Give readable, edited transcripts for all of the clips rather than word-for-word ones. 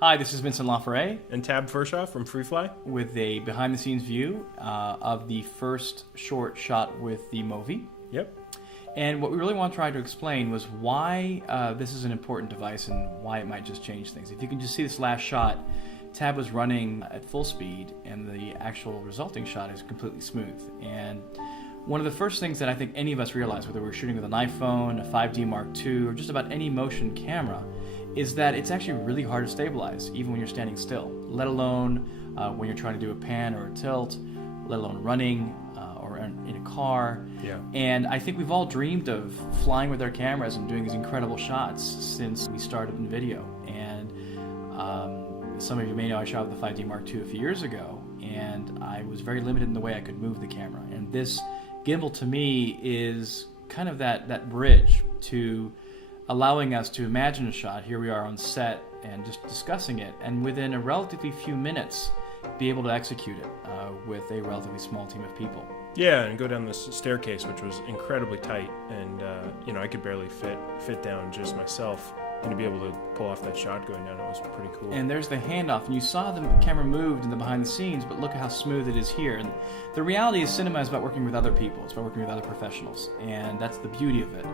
Hi, this is Vincent LaFerre And Tab Furshaw from FreeFly with a behind-the-scenes view of the first short shot with the MoVI. Yep. And what we really want to try to explain was why this is an important device and why it might just change things. If you can just see this last shot, Tab was running at full speed and the actual resulting shot is completely smooth. And one of the first things that I think any of us realize, whether we're shooting with an iPhone, a 5D Mark II, or just about any motion camera, is that it's actually really hard to stabilize, even when you're standing still, let alone when you're trying to do a pan or a tilt, let alone running or in a car. Yeah. And I think we've all dreamed of flying with our cameras and doing these incredible shots since we started in video. And some of you may know I shot with the 5D Mark II a few years ago, and I was very limited in the way I could move the camera. And this gimbal to me is kind of that bridge to allowing us to imagine a shot. Here we are on set and just discussing it, and within a relatively few minutes be able to execute it with a relatively small team of people. Yeah, and go down this staircase, which was incredibly tight, and I could barely fit down just myself, and to be able to pull off that shot going down, it was pretty cool. And there's the handoff, and you saw the camera moved in the behind the scenes, but look at how smooth it is here. And the reality is cinema is about working with other people, it's about working with other professionals, and that's the beauty of it.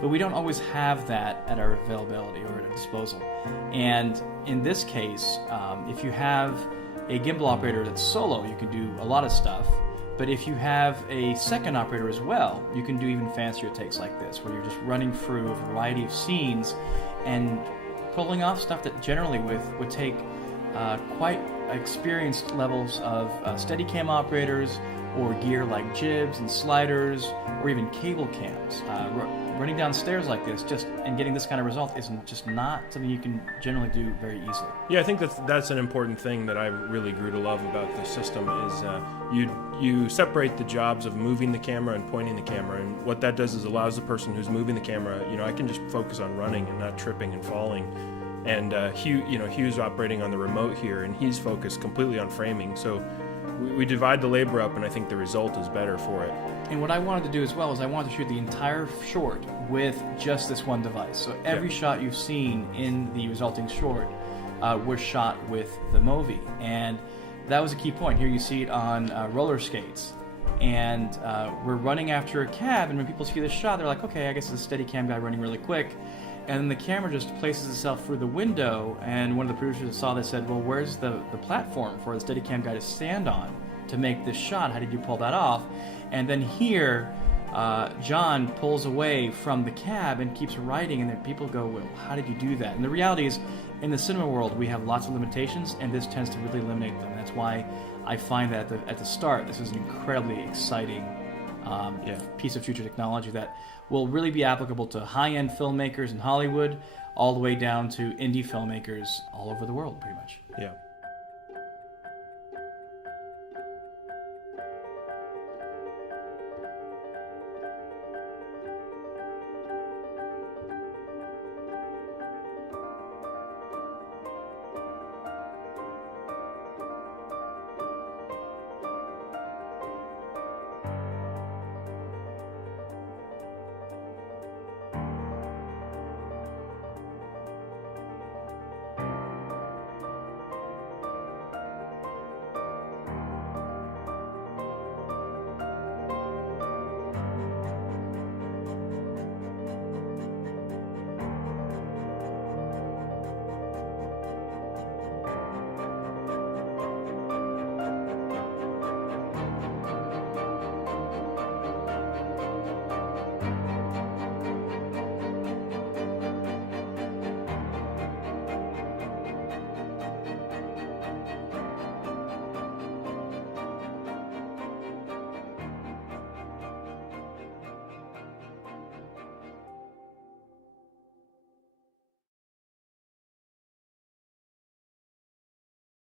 But we don't always have that at our availability or at our disposal. And in this case, if you have a gimbal operator that's solo, you can do a lot of stuff. But if you have a second operator as well, you can do even fancier takes like this, where you're just running through a variety of scenes and pulling off stuff that generally would take quite experienced levels of Steadicam operators or gear like jibs and sliders or even cable cams. Running downstairs like this and getting this kind of result is just not something you can generally do very easily. Yeah, I think that's an important thing that I really grew to love about the system is you separate the jobs of moving the camera and pointing the camera, and what that does is allows the person who's moving the camera, I can just focus on running and not tripping and falling. And Hugh's operating on the remote here, and he's focused completely on framing. So we divide the labor up, and I think the result is better for it. And what I wanted to do as well is I wanted to shoot the entire short with just this one device. So every shot you've seen in the resulting short was shot with the MoVI. And that was a key point. Here you see it on roller skates. And we're running after a cab, and when people see this shot, they're like, okay, I guess it's a Steadicam guy running really quick. And then the camera just places itself through the window, and one of the producers saw this said, well, where's the platform for the Steadicam guy to stand on to make this shot? How did you pull that off? And then here, John pulls away from the cab and keeps writing, and then people go, well, how did you do that? And the reality is, in the cinema world, we have lots of limitations, and this tends to really eliminate them. That's why I find that at the start, this is an incredibly exciting piece of future technology that will really be applicable to high-end filmmakers in Hollywood, all the way down to indie filmmakers all over the world, pretty much. Yeah.